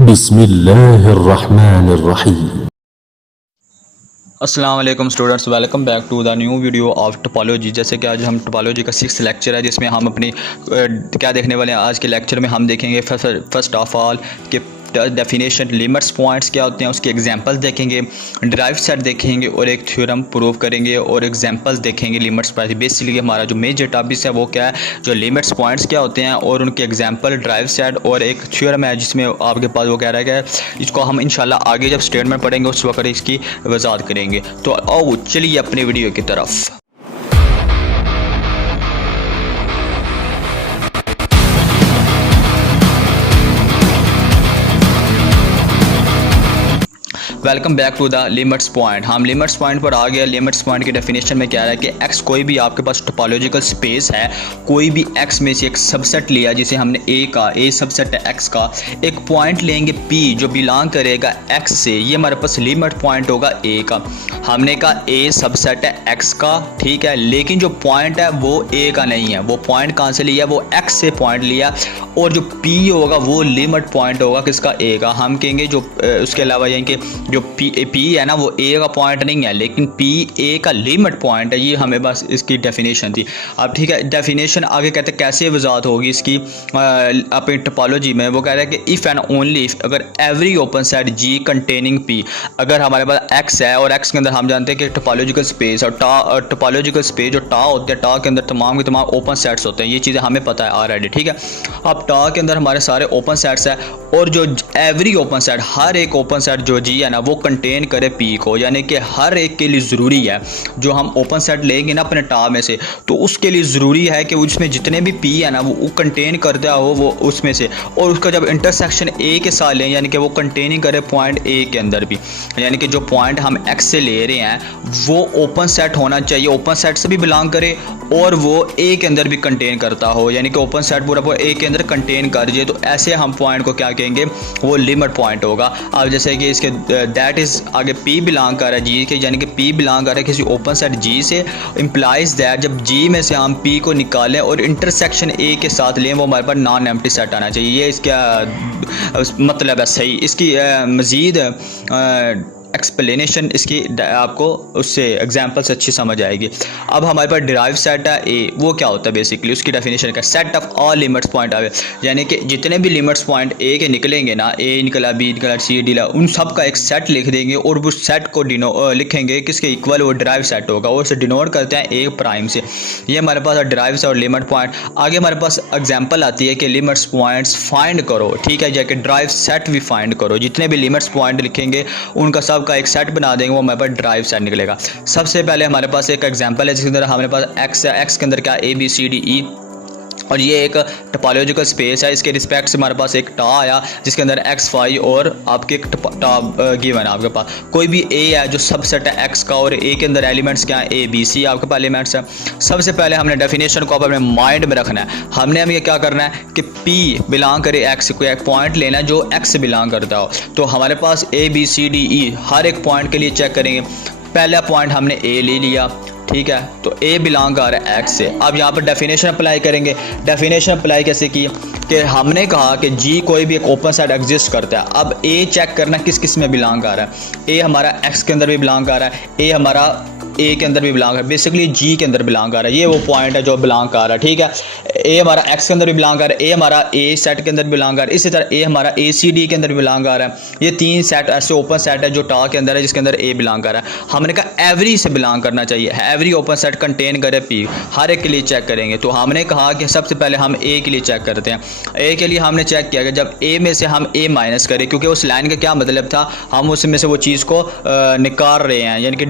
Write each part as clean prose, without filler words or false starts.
बिस्मिल्लाहिर्रहमानिर्रहीम। अस्सलाम वालेकुम students, welcome back to the new video of topology. जैसे कि आज हम टोपोलॉजी का 6th लेक्चर है, जिसमें हम अपनी क्या देखने वाले हैं। आज के लेक्चर में हम देखेंगे फर्स्ट ऑफ ऑल कि डेफिनेशन, लिमिट्स, पॉइंट्स क्या होते हैं, उसके एग्जांपल्स देखेंगे, डिराइव्ड सेट देखेंगे और एक थ्योरम प्रूव करेंगे और एग्जांपल्स देखेंगे लिमिट्स पर। बेसिकली हमारा जो मेजर टॉपिक है वो क्या है, जो लिमिट्स, पॉइंट्स क्या होते हैं और उनके एग्जांपल, डिराइव्ड सेट और एक थ्योरम है जिसमें आपके पास वो कह रहा है कि इसको हम इंशाल्लाह आगे जब स्टेटमेंट पढ़ेंगे उस वक्त इसकी वजाहत करेंगे। तो आओ चलिए अपनी वीडियो की तरफ। Welcome back to the limits point. हम लिमिट्स पॉइंट पर आ गए। लिमिट्स पॉइंट की डेफिनेशन में क्या है कि एक्स कोई भी आपके पास टोपोलॉजिकल स्पेस है, कोई भी एक्स में से एक सबसेट लिया, जिसे हमने ए सबसेट है एक्स का, एक पॉइंट लेंगे पी जो बिलोंग करेगा एक्स से, ये हमारे पास लिमिट पॉइंट होगा ए का। हमने कहा ए सबसेट है एक्स का, ठीक है, लेकिन जो पॉइंट है वो ए का नहीं है। वो पॉइंट कहाँ से लिया, वो एक्स से पॉइंट लिया, और जो पी होगा वो लिमिट पॉइंट होगा किसका, ए का। हम कहेंगे जो उसके अलावा यानी कि जो पी है ना, वो ए का पॉइंट नहीं है, लेकिन पी ए का लिमिट पॉइंट है। ये हमें बस इसकी डेफिनेशन थी। अब ठीक है, डेफिनेशन आगे कहते हैं कैसे वजाहत होगी इसकी अपनी टोपोलॉजी में। वो कह रहा है कि इफ़ एंड ओनली इफ, अगर एवरी ओपन सेट जी कंटेनिंग पी, अगर हमारे पास एक्स है और एक्स के अंदर हम जानते हैं कि टोपोलॉजिकल स्पेस और टोपोलॉजिकल स्पेस जो टा होते हैं, टा के अंदर तमाम के तमाम ओपन सेट्स होते हैं। ये चीज़ें हमें पता है ऑलरेडी, ठीक है। अब टा के अंदर हमारे सारे ओपन सेट्स है, और जो एवरी ओपन सेट, हर एक ओपन सेट जो जी है ना, वो कंटेन करे पी को, यानी कि हर एक के लिए ज़रूरी है, जो हम ओपन सेट लेंगे ना अपने टा में से, तो उसके लिए ज़रूरी है कि उसमें जितने भी पी है ना वो कंटेन करता हो वो उसमें से, और उसका जब इंटरसेक्शन ए के साथ लें, यानी कि वो कंटेनिंग करे पॉइंट ए के अंदर भी, यानी कि जो पॉइंट हम एक्स से ले रहे हैं वो ओपन सेट होना चाहिए, ओपन सेट से भी बिलोंग करे और वो ए के अंदर भी कंटेन करता हो, यानी कि ओपन सेट पूरा पूरा ए के अंदर कंटेन कर जाए। तो ऐसे हम पॉइंट को क्या कहेंगे, वो लिमिट पॉइंट होगा। अब जैसे कि इसके दैट इज़ आगे पी बिलोंग कर रहा है जी के, यानी कि पी बिलोंग कर रहा है किसी ओपन सेट जी से, इम्प्लाइज दैट जब जी में से हम पी को निकालें और इंटरसेक्शन ए के साथ लें, वो हमारे पास नॉन एम्प्टी सेट आना चाहिए। ये इसका मतलब है सही। इसकी मज़ीद एक्सप्लेनेशन इसकी आपको उससे एग्जांपल से अच्छी समझ आएगी। अब हमारे पास डिराइव सेट है ए, वो क्या होता है बेसिकली, उसकी डेफिनेशन का set of all limits point आवे, यानी कि जितने भी लिमिट्स पॉइंट ए के निकलेंगे ना, ए निकला, बी निकला, सी निकला, उन सब का एक सेट लिख देंगे और उस सेट को लिखेंगे किसके इक्वल, वो डिराइव सेट होगा, और उसे डिनोट करते हैं ए प्राइम से। ये हमारे पास डिराइव से और लिमिट पॉइंट। आगे हमारे पास एग्जाम्पल आती है कि लिमिट्स पॉइंट्स फाइंड करो, ठीक है, जाके ड्राइव सेट भी फाइंड करो। जितने भी लिमिट्स पॉइंट लिखेंगे उनका सब का एक सेट बना देंगे, वो हमारे पास ड्राइव सेट निकलेगा। सबसे पहले हमारे पास एक एग्जांपल है जिसके अंदर हमारे पास एक्स है, एक्स के अंदर क्या A B C D E, और ये एक टोपोलॉजिकल स्पेस है। इसके रिस्पेक्ट से हमारे पास एक टा आया जिसके अंदर एक्स वाई और आपके एक टा गिवन है। आपके पास कोई भी ए है जो सबसेट है एक्स का, और ए के अंदर एलिमेंट्स क्या है, ए बी सी आपके पास एलिमेंट्स है। सबसे पहले हमने डेफिनेशन को अपने माइंड में रखना है। हमने हमें क्या करना है कि पी बिलोंग करे एक्स, कोई एक पॉइंट लेना है जो एक्स से बिलोंग करता हो। तो हमारे पास A B C D E हर एक पॉइंट के लिए चेक करेंगे। पहला पॉइंट हमने ए ले लिया, ठीक है, तो ए बिलोंग आ रहा है एक्स से। अब यहाँ पर डेफिनेशन अप्लाई करेंगे। डेफिनेशन अप्लाई कैसे की कि हमने कहा कि जी कोई भी एक ओपन सेट एग्जिस्ट करता है। अब ए चेक करना किस किस में बिलोंग आ रहा है। ए हमारा एक्स के अंदर भी बिलोंग आ रहा है, ए हमारा ए के अंदर भी बिलोंग है, बेसिकली जी के अंदर बिलोंग आ रहा है। ये वो पॉइंट है जो बिलोंग कर रहा है, ठीक है। ए हमारा एक्स के अंदर भी बिलोंग आ रहा है, ए हमारा ए सेट के अंदर बिलोंग आ रहा है, इसी तरह ए हमारा ए सी डी के अंदर बिलोंग आ रहा है। ये तीन सेट ऐसे ओपन सेट है जो टा के अंदर है जिसके अंदर ए बिलोंग कर रहा है। हमने कहा एवरी से बिलोंग करना चाहिए, एवरी ओपन सेट कंटेन करे पी, हर एक के लिए चेक करेंगे। तो हमने कहा कि सबसे पहले हम ए के लिए चेक करते हैं। ए के लिए हमने चेक किया कि जब ए में से हम ए माइनस करें, क्योंकि उस लाइन का क्या मतलब था, हम उसमें से वो चीज़ को निकाल रहे हैं, यानी कि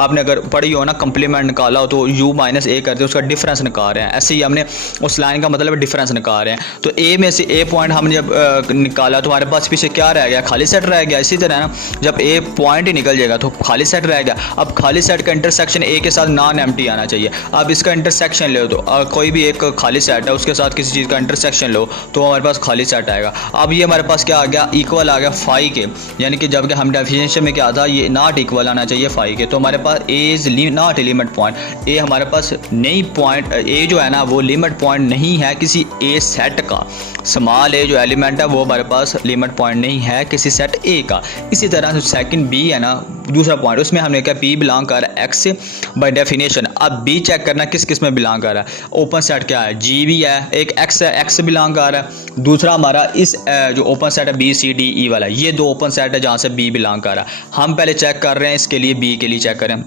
आपने अगर पढ़ी हो ना, कंप्लीमेंट निकाला हो तो यू माइनस ए करते हैं, उसका डिफरेंस निकाल रहे हैं। ऐसे ही हमने उस लाइन का मतलब डिफरेंस निकाल रहे हैं। तो ए में से ए पॉइंट हमने जब निकाला तो हमारे पास पीछे क्या रह गया, खाली सेट रह गया। इसी तरह ना जब ए पॉइंट ही निकल जाएगा तो खाली सेट रह गया। अब खाली सेट का इंटरसेक्शन ए के साथ नॉन एम्प्टी आना चाहिए। अब इसका इंटरसेक्शन लो तो कोई भी एक खाली सेट है उसके साथ किसी चीज़ का इंटरसेक्शन लो तो हमारे पास खाली सेट आएगा। अब ये हमारे पास क्या आ गया, इक्वल आ गया फाई के, यानी कि जबकि हम डेफिनेशन में क्या था, ये नॉट इक्वल आना चाहिए फाई के। तो हमारे पास A is not a limit point, A हमारे पास नहीं पॉइंट, ए जो है ना वो लिमिट पॉइंट नहीं है किसी ए सेट का। स्मॉल ए जो एलिमेंट है वो हमारे पास लिमिट पॉइंट नहीं है किसी सेट ए का। इसी तरह से सेकंड बी है ना, दूसरा पॉइंट, उसमें हमने कहा पी बिलोंग कर रहा है एक्स से बाय डेफिनेशन। अब बी चेक करना किस किस में बिलोंग कर रहा है। ओपन सेट क्या है, जी भी है, एक एक्स है, एक्स से बिलोंग कर रहा है। दूसरा हमारा इस जो ओपन सेट है बी सी डी ई वाला, ये दो ओपन सेट है जहाँ से बी बिलोंग कर रहा है। हम पहले चेक कर रहे हैं इसके लिए, बी के लिए चेक करें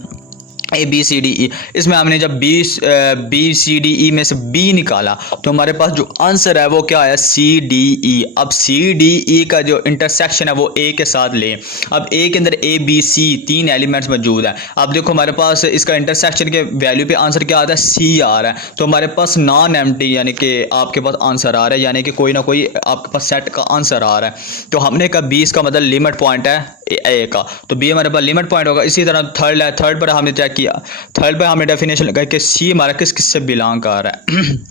A B C D E. इसमें हमने जब बी सी डी ई में से बी निकाला तो हमारे पास जो आंसर है वो क्या आया, सी डी ई। अब सी डी ई का जो इंटरसेक्शन है वो ए के साथ लें। अब ए के अंदर ए बी सी तीन एलिमेंट्स मौजूद हैं। अब देखो हमारे पास इसका इंटरसेक्शन के वैल्यू पे आंसर क्या आता है, सी आ रहा है। तो हमारे पास नॉन एम्प्टी यानी कि आपके पास आंसर आ रहा है, यानी कि कोई ना कोई आपके पास सेट का आंसर आ रहा है। तो हमने कहा बी इसका मतलब लिमिट पॉइंट है ए का, तो बी हमारे पास लिमिट पॉइंट होगा। इसी तरह थर्ड है, थर्ड पर हमने चेक किया, थर्ड पर हमने डेफिनेशन लगाई कि सी हमारा किस किस से बिलोंग कर रहा है।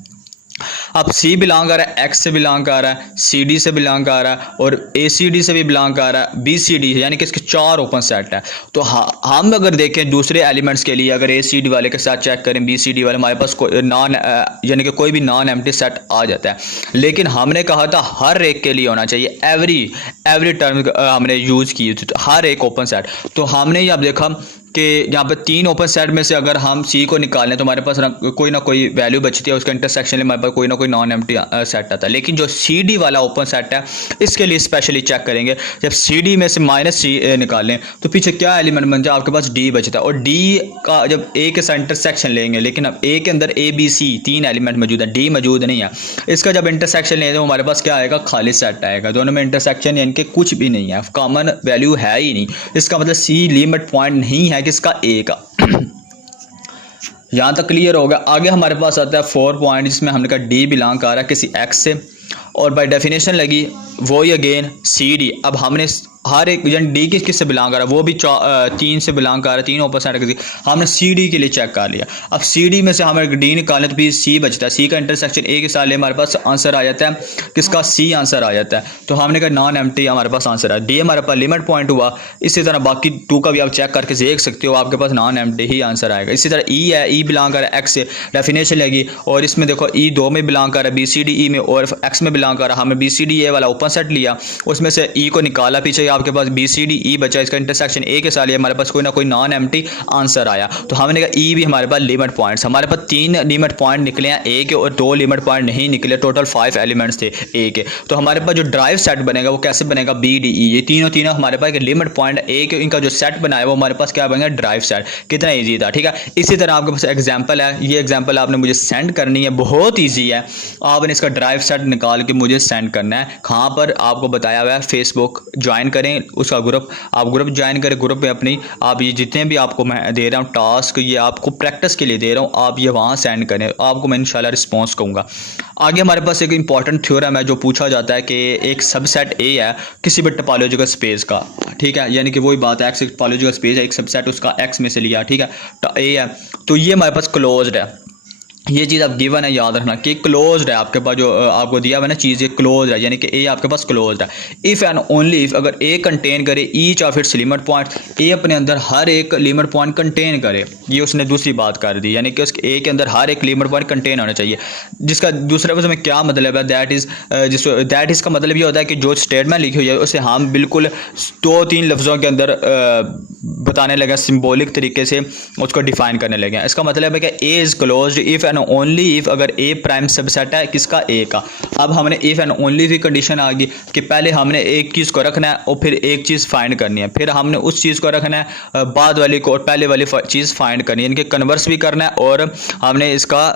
अब सी बिलोंग कर रहा है, एक्स से बिलोंग कर रहा है, सी डी से बिलोंग कर रहा है और ए सी डी से भी बिलोंग कर रहा है, बी सी डी, यानी कि इसके चार ओपन सेट है। तो हम अगर देखें दूसरे एलिमेंट्स के लिए, अगर ए सी डी वाले के साथ चेक करें, बी सी डी वाले, हमारे पास नॉन यानी कि कोई भी नॉन एम्प्टी सेट आ जाता है। लेकिन हमने कहा था हर एक के लिए होना चाहिए, एवरी टर्म हमने यूज़ की थी, तो हर एक ओपन सेट। तो हमने ये अब देखा कि यहाँ पे तीन ओपन सेट में से अगर हम सी को निकालें तो हमारे पास ना कोई वैल्यू बचती है, उसका इंटरसेक्शन में हमारे पास कोई ना कोई नॉन एम्प्टी सेट आता है। लेकिन जो सी डी वाला ओपन सेट है इसके लिए स्पेशली चेक करेंगे, जब सी डी में से माइनस सी निकालें तो पीछे क्या एलिमेंट बन जाए, आपके पास डी बचता है। और डी का जब ए के साथ इंटरसेक्शन लेंगे, लेकिन अब ए के अंदर ए बी सी तीन एलिमेंट मौजूद है, डी मौजूद नहीं है, इसका जब इंटरसेक्शन लेंगे तो हमारे पास क्या आएगा, खाली सेट आएगा। दोनों में इंटरसेक्शन यानी कि कुछ भी नहीं है, कॉमन वैल्यू है ही नहीं। इसका मतलब सी लिमिट पॉइंट नहीं है किसका, ए का। यहाँ तक क्लियर होगा। आगे हमारे पास आता है 4 पॉइंट, जिसमें हमने कहा डी बिलोंग कर रहा है किसी एक्स से और बाय डेफिनेशन लगी वो ही अगेन सी डी। अब हमने हर एक जन डी किस से बिलोंग कर रहा है, वो भी 3 से बिलोंग कर रहा है, 3 ओपन सेट किसी, हमने सी डी के लिए चेक कर लिया। अब सी डी में से हमें डी निकालें तो फिर सी बचता है, सी का इंटरसेक्शन ए के साथ ले, हमारे पास आंसर आ जाता है किसका, सी आंसर आ जाता है। तो हमने कहा नॉन एम्प्टी हमारे पास आंसर है, डी हमारे पास लिमिट पॉइंट हुआ। इसी तरह बाकी 2 का भी आप चेक करके देख सकते हो, आपके पास नॉन एम्प्टी ही आंसर आएगा। इसी तरह ई है, ई बिलोंग कर रहा है एक्स से, डेफिनेशन लगी और इसमें देखो ई 2 में बिलोंग कर रहा है, बी सी डी ई में, और एक्स में बिलोंग कर रहा है। हमने बी सी डी ए वाला ओपन सेट लिया, उसमें से ई को निकाला, पीछे आपके पास बी सी डी ई बचा, इसका इंटरसेक्शन ए के साथ लिया, हमारे पास कोई ना कोई नॉन एम्प्टी आंसर आया। तो हमने कहा ई भी हमारे पास लिमिट पॉइंट्स, हमारे पास 3 लिमिट पॉइंट निकले हैं ए के और 2 लिमिट पॉइंट नहीं निकले, टोटल 5 एलिमेंट्स थे ए के। तो हमारे पास जो ड्राइव सेट बनेगा वो कैसे बनेगा, बी डी ई, ये तीनों हमारे पास लिमिट पॉइंट ए के, इनका जो सेट बनाया वो हमारे पास क्या बनेगा, ड्राइव सेट। कितना ईजी था, ठीक है। इसी तरह आपके पास एग्जाम्पल है, ये एग्जाम्पल आपने मुझे सेंड करनी है, बहुत ईजी है। आपने इसका ड्राइव सेट निकाल के मुझे सेंड करना है। कहाँ पर आपको बताया हुआ है, फेसबुक ज्वाइन करें, उसका ग्रुप, आप ग्रुप ज्वाइन करें, ग्रुप में अपनी आप ये जितने भी आपको मैं दे रहा हूँ टास्क, ये आपको प्रैक्टिस के लिए दे रहा हूँ, आप ये वहाँ सेंड करें, आपको मैं इंशाल्लाह रिस्पॉन्स कहूँगा। आगे हमारे पास एक इंपॉर्टेंट थ्योरम है जो पूछा जाता है कि एक सबसेट ए है किसी भी टोपोलॉजिकल स्पेस का, ठीक है, यानी कि वही बात है, एक्स एक टोपोलॉजिकल स्पेस है, एक सबसेट उसका एक्स में से लिया, ठीक है, तो ए है, तो ये हमारे पास क्लोज्ड है। ये चीज़ आप गिवन है, याद रखना कि क्लोज्ड है, आपके पास जो आपको दिया हुआ है ना चीज़, ये क्लोज्ड है, यानी कि ए आपके पास क्लोज्ड है। इफ़ एंड ओनली इफ, अगर ए कंटेन करे each of its limit point, A अपने अंदर हर एक लिमिट पॉइंट कंटेन करे, ये उसने दूसरी बात कर दी, यानी कि उसके ए के अंदर हर एक लिमिट पॉइंट कंटेन होना चाहिए। जिसका दूसरे लफ्ज़ में क्या मतलब है, दैट इज़ का मतलब ये होता है कि जो स्टेटमेंट लिखी हुई है उसे हम बिल्कुल 2-3 लफ्ज़ों के अंदर बताने लगे, सिम्बॉलिक तरीके से उसको डिफाइन करने लगे। इसका मतलब है कि A is closed if and only if, अगर ए प्राइम सबसेट है किसका, ए का। अब हमने इफ एंड ओनली की कंडीशन आ गई कि पहले हमने एक चीज़ को रखना है और फिर एक चीज़ फाइंड करनी है, फिर हमने उस चीज़ को रखना है बाद वाली को और पहले वाली चीज़ फाइंड करनी है, इनके कन्वर्स भी करना है और हमने इसका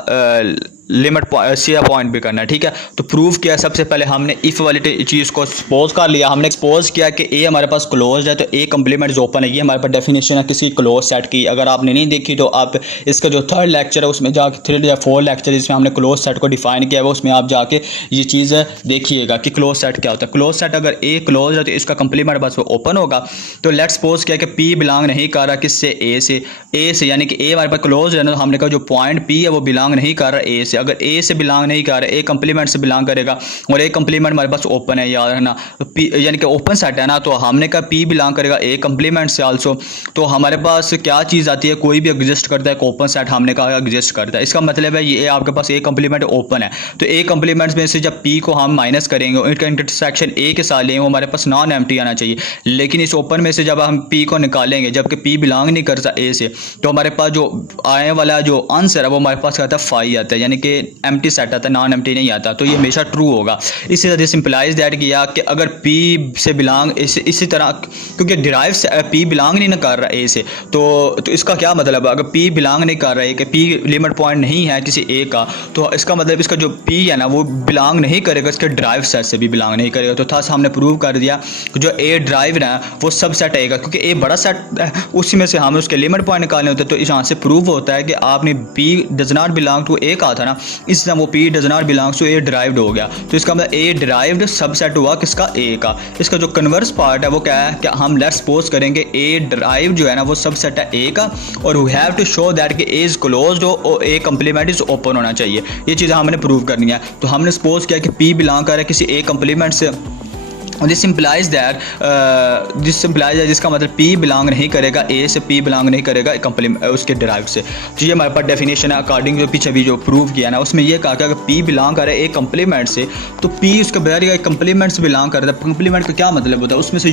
लिमिट पॉइंट भी करना है, ठीक है। तो प्रूफ किया, सबसे पहले हमने इफ वाली चीज़ को सपोज कर लिया, हमने एक्सपोज किया कि ए हमारे पास क्लोज है तो ए कंप्लीमेंट जो ओपन है, ये हमारे पास डेफिनेशन है किसी क्लोज सेट की। अगर आपने नहीं देखी तो आप इसका जो 3rd लेक्चर है उसमें जाके 3rd या 4th लेक्चर जिसमें हमने क्लोज सेट को डिफाइन किया है उसमें आप जाके ये चीज़ देखिएगा कि क्लोज सेट क्या होता है। क्लोज सेट अगर ए क्लोज है तो इसका कंप्लीमेंट बस ओपन होगा। तो लेट्स सपोज किया कि पी बिलोंग नहीं कर रहा किससे, ए से, यानी कि ए हमारे पास क्लोज है ना, तो हमने कहा जो पॉइंट पी है वो बिलोंग नहीं कर रहा ए से। से, अगर ए से बिलोंग नहीं कर रहा, ए कंप्लीमेंट से बिलोंग करेगा और ए कंप्लीमेंट हमारे पास ओपन है, याद रखना, पी यानी कि ओपन सेट है ना, तो हमने कहा पी बिलोंग करेगा ए कंप्लीमेंट से आल्सो। तो हमारे पास क्या चीज़ आती है, कोई भी एग्जिस्ट करता है, ओपन सेट हमने कहा एग्जिस्ट करता है। इसका मतलब है ये आपके पास ए कंप्लीमेंट ओपन है, तो ए कंप्लीमेंट्स में से जब पी को हम माइनस करेंगे और इनका इंटरसेक्शन ए के साथ लेंगे, वो हमारे पास नॉन एम्प्टी आना चाहिए। लेकिन इस ओपन में से जब हम पी को निकालेंगे, जबकि पी बिलोंग नहीं करता ए से, तो हमारे पास जो आने वाला जो आंसर है वो हमारे पास आता है 5 आता है, यानी कि एम्प्टी सेट आता है, नॉन एम्प्टी नहीं आता। तो ये हमेशा ट्रू होगा। इसी तरह सिंपलाइज दैट किया कि अगर पी से बिलोंग इसी तरह, क्योंकि डिराइव से पी बिलोंग नहीं कर रहा ए से, तो इसका क्या मतलब है, अगर पी बिलोंग नहीं कर रहा है कि पी लिमिट पॉइंट नहीं है किसी ए का, तो इसका मतलब इसका जो पी है ना वो बिलोंग नहीं करेगा, इसके ड्राइव सेट से भी बिलोंग नहीं करेगा। तो था हमने प्रूव कर दिया कि जो ए ड्राइव है वो सब सेट आएगा, क्योंकि ए बड़ा सेट है, उसी में से हमें उसके लिमिट पॉइंट निकालने होते हैं। तो यहाँ से प्रूव होता है कि आपने P does not belong to A कहा था ना, इस तरह वो P does not belong to A derived हो गया। तो इसका मतलब ए ड्राइव्ड सबसेट हुआ किसका, ए का। इसका जो कन्वर्स पार्ट है वो क्या है कि हम लेट्स सपोज करेंगे ए ड्राइव जो है ना वो सबसेट है ए का, और we have to show that कि ए इज क्लोज्ड हो और ए कंप्लीमेंट इज ओपन होना चाहिए। ये चीज़ हमने प्रूव करनी है। तो हमने सपोज किया कि पी बिलोंग कर रहा है किसी ए कंप्लीमेंट से, दिस सिंप्लाइज जिसका मतलब पी बिलोंग नहीं करेगा ए से, पी बिलोंग नहीं करेगा कंप्लीमेंट उसके डिराइव से। तो ये हमारे पास डेफिनेशन है अकॉर्डिंग जो पीछे भी जो प्रूव किया ना, उसमें ये कहा कि अगर पी बिलोंग कर रहा है ए कंप्लीमेंट से, तो पी उसके बजाय कंप्लीमेंट से बिलोंग करता है। कंप्लीमेंट का क्या मतलब होता है, उसमें से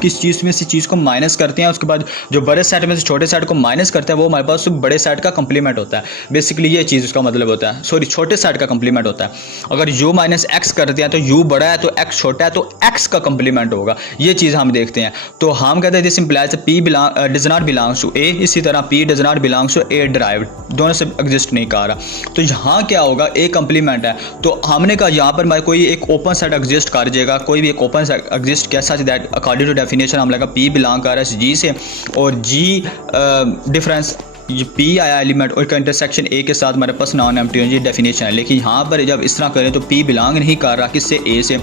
किस चीज़ में से चीज़ को माइनस करते हैं, उसके बाद जो बड़े सेट में से छोटे सेट को माइनस करते हैं, वो हमारे पास बड़े सेट का कंप्लीमेंट होता है। बेसिकली ये चीज़ उसका मतलब होता है, सॉरी छोटे सेट का कंप्लीमेंट होता है। अगर यू माइनस एक्स करते हैं तो यू बड़ा है तो एक्स छोटा है, तो एक्स का कंप्लीमेंट होगा। ये चीज़ हम देखते हैं। तो हम कहते हैं this implies P does not belongs to A, इसी तरह P does not belongs to A derived, दोनों से एग्जिस्ट नहीं कर रहा। तो यहाँ क्या होगा, ए कंप्लीमेंट है, तो हमने कहा यहाँ पर कोई एक ओपन सेट एग्जिस्ट कर जाएगा, कोई भी एक ओपन सेट एग्जिस्ट कैसा दैट अकॉर्डिंग टू डेफिनेशन हम लगा पी बिलोंग कर रहा है जी से, और जी डिफरेंस ये पी आया एलिमेंट और का इंटरसेक्शन ए के साथ हमारे पास नॉन एम्प्टी ये डेफिनेशन है। लेकिन यहाँ पर जब इस तरह करें तो पी बिलोंग नहीं कर रहा किससे, ए से,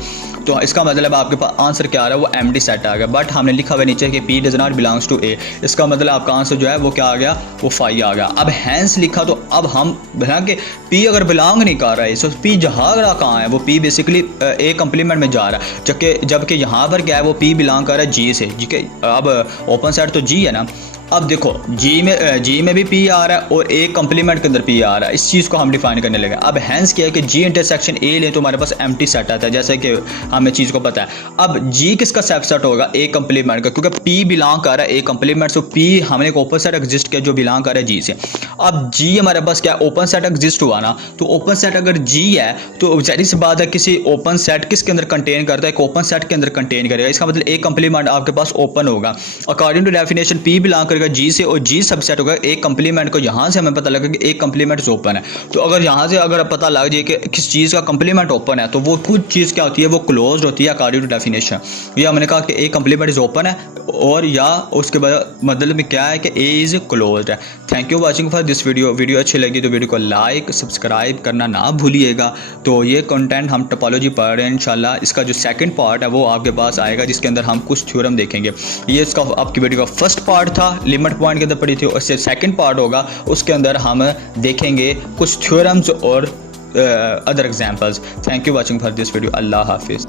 तो इसका मतलब आपके पास आंसर क्या आ रहा है, वो एम्प्टी सेट आ गया। बट हमने लिखा हुआ नीचे कि P does not belongs to A, इसका मतलब आपका आंसर जो है वो क्या आ गया, वो 5 आ गया। अब हैंस लिखा, तो अब हम कि पी अगर बिलोंग नहीं कर रहा है, सो पी जहाँ रहा कहाँ है, वो पी बेसिकली ए कंप्लीमेंट में जा रहा है, जबकि यहाँ पर क्या है, वो पी बिलोंग कर रहा है जी से। जी के अब ओपन सेट तो जी है ना। अब देखो जी में भी पी आ रहा है और ए कंप्लीमेंट के अंदर पी आ रहा है, इस चीज़ को हम डिफाइन करने लगे। अब हैंस क्या है कि जी इंटरसेक्शन ए ले तो हमारे पास एम्प्टी सेट आता है, जैसे कि हमें चीज़ को पता है। अब जी किसका सबसेट होगा, ए कंप्लीमेंट का, क्योंकि पी बिलोंग कर रहा है ए कंप्लीमेंट, सो पी हमने एक ओपन सेट एग्जिस्ट किया जो बिलोंग कर रहा है जी से। अब जी हमारे पास क्या ओपन सेट एग्जिस्ट हुआ ना, तो ओपन सेट अगर जी है तो जाहिर सी बात है किसी ओपन सेट किसके अंदर कंटेन करता है, एक ओपन सेट के अंदर कंटेन करेगा। इसका मतलब ए कंप्लीमेंट आपके पास ओपन होगा। According to definition P belong G से और जी सबसेट होगा ए कंप्लीमेंट को। यहाँ से हमें पता लगा कि ए कंप्लीमेंट ओपन है, तो अगर यहाँ से अगर पता लग जाए कि किस चीज़ का कंप्लीमेंट ओपन है, तो वो कुछ चीज़ क्या होती है, वो क्लोज्ड होती है अकॉर्डिंग टू डेफिनेशन। ये हमने कहा कि ए कंप्लीमेंट इज ओपन है, और या उसके बाद मतलब में क्या है कि ए इज क्लोज्ड है। Thank you watching for this video अच्छी लगी तो वीडियो को लाइक सब्सक्राइब करना ना भूलिएगा। तो ये कंटेंट हम टोपोलॉजी पढ़ रहे हैं इंशाल्लाह। इसका जो सेकंड पार्ट है वो आपके पास आएगा, जिसके अंदर हम कुछ थ्योरम देखेंगे। ये इसका आपकी वीडियो का फर्स्ट पार्ट था, लिमिट पॉइंट के अंदर पड़ी थी, उससे सेकंड पार्ट होगा, उसके अंदर हम देखेंगे कुछ थ्योरम्स और other examples. Thank you watching for this video. अल्लाह हाफिज़।